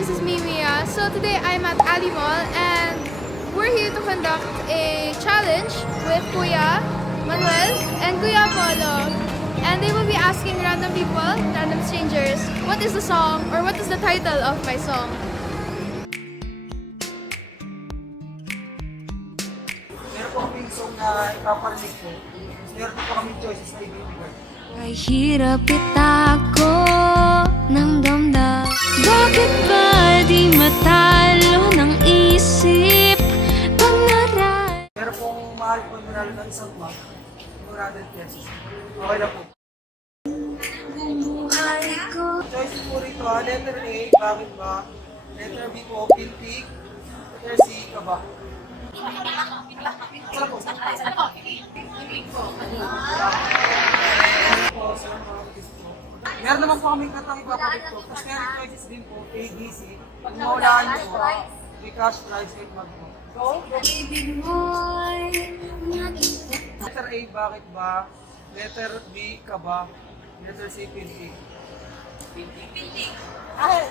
this is me, Mia. So today I'm at Ali Mall and we're here to conduct a challenge with Kuya Manuel and Kuya Polo. And they will be asking random people, random strangers, what is the song or what is the title of my song? Meron po kaming song na ipaparinig po. Meron po kaming choices na ibibigay. Kahirap itako ng damdam. Bakit ba di matalo ng isip pag naran? Meron pong mahal po manalo ng isang map. 400 pesos. Okay na po. Buhay ko. Choice po rito letter A, bakit ba? Letter B po, pintig. Letter C, kaba. Saan po? Meron naman po kaming katang ipapalit po. Tapos meron choices din po, A, B, C. Pag maulaan niyo po, may cash prize kahit mag po. Ibig mo'y nakita. Letter A, bakit ba? Letter B, kaba. Letter C, pintig. Pintig.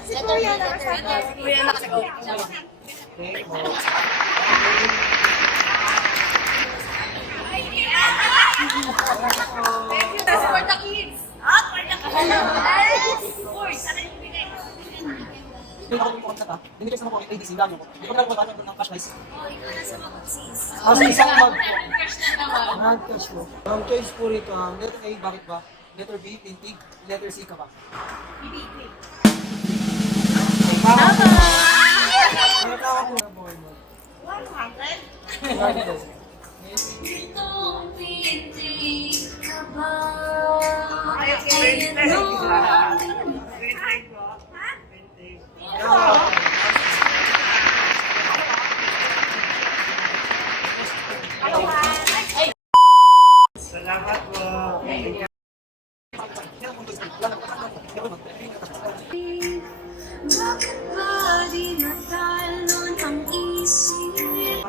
Si Kuya nakasagot. Kuya nakasagot. Okay po. That's for the kids. For the kids. Hindi ako yung konta. Hindi kasi ako ABC lang ako. Hindi ko na ako ng cash prize. Kasi isang mag po. Hand cash po. Ang choice po rito, letter A, bakit ba? Letter B, pintig. Letter C, kaba. Tama! May tawa po na boy mo. 100? Itong pinig ka ba? Salamat po. Bakit ba di matalo ng isip?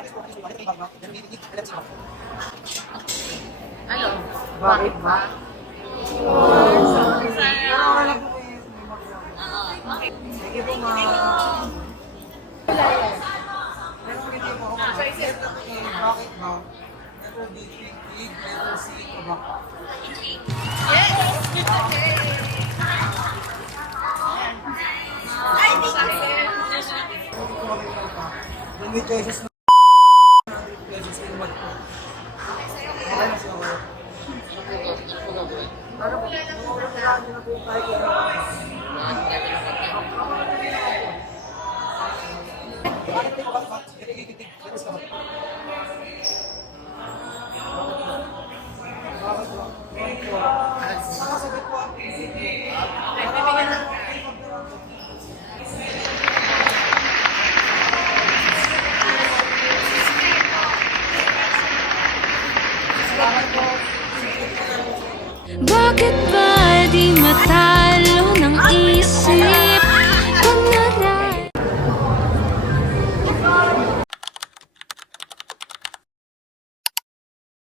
Bakit ba? Sige po, ma'am. Bakit ba? Letter B, pintig. Letter C, kaba. Then may choices na 100 pesos in one po. Okay na siya. Ano po? Kailangan nyo na po yung kahit ano. Bakit po ba? Bakit po? Nakasagot po ang Bakit